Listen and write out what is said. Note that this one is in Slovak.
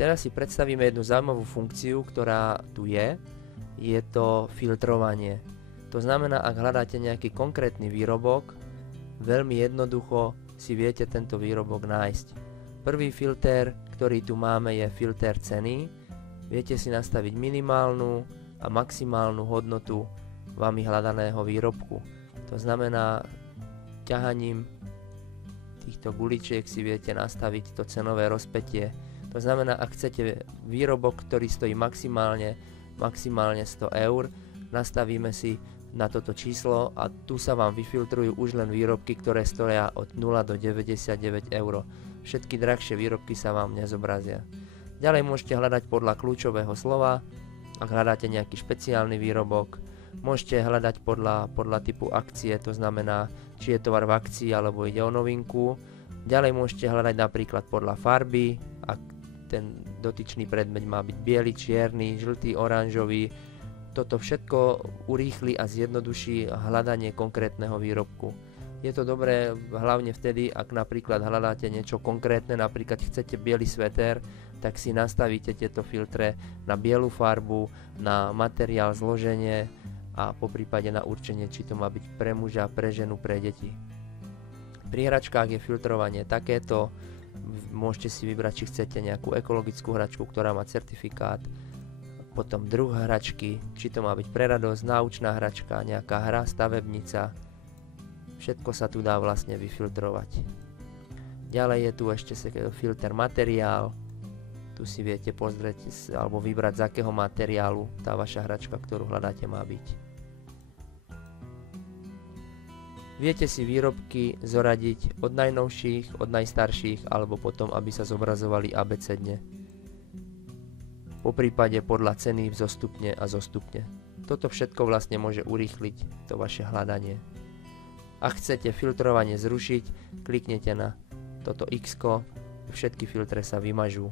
Teraz si predstavíme jednu zaujímavú funkciu, ktorá tu je. Je to filtrovanie. To znamená, ak hľadáte nejaký konkrétny výrobok, veľmi jednoducho si viete tento výrobok nájsť. Prvý filter, ktorý tu máme, je filter ceny. Viete si nastaviť minimálnu a maximálnu hodnotu vami hľadaného výrobku. To znamená, ťahaním týchto guličiek si viete nastaviť to cenové rozpätie. To znamená, ak chcete výrobok, ktorý stojí maximálne 100 eur, nastavíme si na toto číslo a tu sa vám vyfiltrujú už len výrobky, ktoré stoja od 0 do 99 eur. Všetky drahšie výrobky sa vám nezobrazia. Ďalej môžete hľadať podľa kľúčového slova, ak hľadáte nejaký špeciálny výrobok. Môžete hľadať podľa typu akcie, to znamená, či je tovar v akcii alebo ide o novinku. Ďalej môžete hľadať napríklad podľa farby, ak ten dotyčný predmet má byť biely, čierny, žltý, oranžový. Toto všetko urýchli a zjednoduší hľadanie konkrétneho výrobku. Je to dobré hlavne vtedy, ak napríklad hľadáte niečo konkrétne, napríklad chcete biely sveter, tak si nastavíte tieto filtre na bielu farbu, na materiál, zloženie a poprípade na určenie, či to má byť pre muža, pre ženu, pre deti. Pri hračkách je filtrovanie takéto. Môžete si vybrať, či chcete nejakú ekologickú hračku, ktorá má certifikát, potom druh hračky, či to má byť pre radosť, náučná hračka, nejaká hra, stavebnica. Všetko sa tu dá vlastne vyfiltrovať. Ďalej je tu ešte filter materiál. Tu si viete pozrieť alebo vybrať, z akého materiálu tá vaša hračka, ktorú hľadáte, má byť. Viete si výrobky zoradiť od najnovších, od najstarších, alebo potom, aby sa zobrazovali abecedne. Poprípade podľa ceny vzostupne a zostupne. Toto všetko vlastne môže urýchliť to vaše hľadanie. Ak chcete filtrovanie zrušiť, kliknete na toto X-ko, všetky filtre sa vymažú.